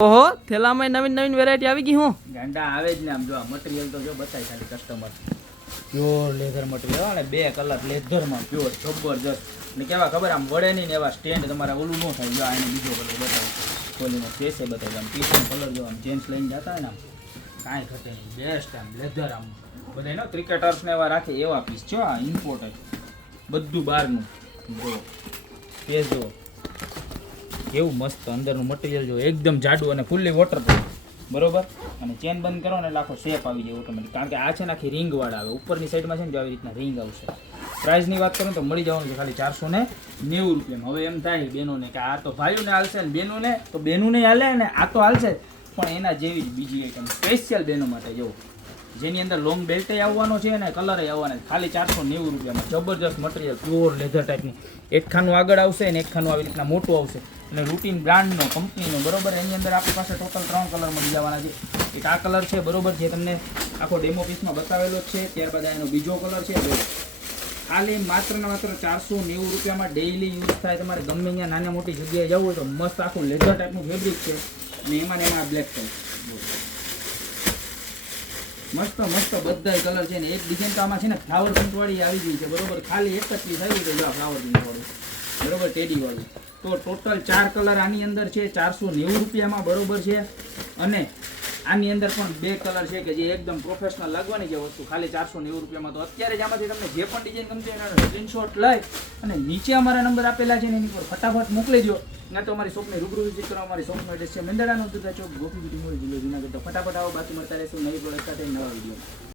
ઓહો થેલામાં નવીન નવીન વેરાયટી આવી ગઈ હું ગાંડા આવે જ ને આમ જો આ મટીરિયલ તો જો બતાય ખાલી કસ્ટમર પ્યોર લેધર મટીરિયલ અને બે કલર લેધરમાં પ્યોર જબરજસ્ત ને કેવા ખબર આમ વડે નહીં ને એવા સ્ટેન્ડ તમારે ઓલું ન થાય જો આને બીજો કલર બતાવો ખોલીને ફેસે બતાવો આમ પીસનો કલર જો આમ જેન્ટ્સ લઈને જતા હોય ને આમ કાંઈ ઘટે નહીં બેસ્ટ આમ લેધર આમ બધા નો ક્રિકેટર્સને એવા રાખે એવા પીસ છો આ ઇમ્પોર્ટેડ બધું બહારનું જો ફેસ જો એવું મસ્ત અંદરનું મટીરિયલ જો એકદમ જાડું અને ફૂલ્લી વોટરપ્રૂફ બરોબર અને ચેન બંધ કરો ને એટલે આખો શેપ આવી જાય ઓટોમેટિક કારણ કે આ છે ને આખી રિંગ વાળા આવે ઉપરની સાઈડમાં છે ને જો આવી રીતના રિંગ આવશે પ્રાઇસની વાત કરું તો મળી જવાનું છે ખાલી 490 રૂપિયામાં હવે એમ થાય બેનોને કે આ તો ભાઈઓને હાલશે ને બેનોને તો બેનોને હાલે ને આ તો હાલશે પણ એના જેવી જ બીજી આઈટમ સ્પેશિયલ બેનો માટે જો જેની અંદર લોંગ બેલ્ટે આવવાનો છે અને કલર આવવાના ખાલી 490 રૂપિયામાં જબરજસ્ત મટીરિયલ પ્યોર લેધર ટાઈપની એક ખાનું આગળ આવશે અને એક ખાનું આવી રીતના મોટું આવશે અને રૂટીન બ્રાન્ડનો કંપનીનો બરોબર એની અંદર આપણી પાસે ટોટલ 3 કલર મળી જવાના છે એક આ કલર છે બરોબર જે તમને આખો ડેમો પીસમાં બતાવેલો જ છે ત્યારબાદ એનો બીજો કલર છે ખાલી માત્ર ને માત્ર 490 રૂપિયામાં ડેઈલી યુઝ થાય તમારે ગમે ત્યાં નાના મોટી જગ્યાએ જવું હોય તો મસ્ત આખું લેધર ટાઈપનું ફેબ્રિક છે અને એમાં ને એમાં બ્લેક કલર મસ્ત મસ્ત બધા કલર છે ને એક ડિઝાઇન તો આમાં છે ને ફ્લાવર પ્રિન્ટ વાળી આવી ગઈ છે બરોબર ખાલી એક જ પીસ આવી તો જો ફ્લાવર પ્રિન્ટ વાળું બરોબર ટેડી વાળું તો ટોટલ 4 કલર આની અંદર છે 490 રૂપિયામાં બરોબર છે અને આની અંદર પણ 2 કલર છે કે જે એકદમ પ્રોફેશનલ લાગવાની છે વસ્તુ ખાલી 490 રૂપિયામાં તો અત્યારે જ આમાંથી તમને જે પણ ડિઝાઇન ગમતી હોય એનો સ્ક્રીનશોટ લઈ અને નીચે અમારા નંબર આપેલા છે ને એની પર ફટાફટ મોકલી દો ના તો અમારી શોપને રૂબરૂ વિઝિટ કરવા અમારી શોપનો એડ્રેસ છે મેંદડાનો દુધા ચોક ગોપી બ્યુટી મોલ જિલ્લો જુનાગઢ તો ફટાફટ આવો બાકી મળતા રહેશું નવી પ્રોડક્ટ સાથે નવા વિડીયો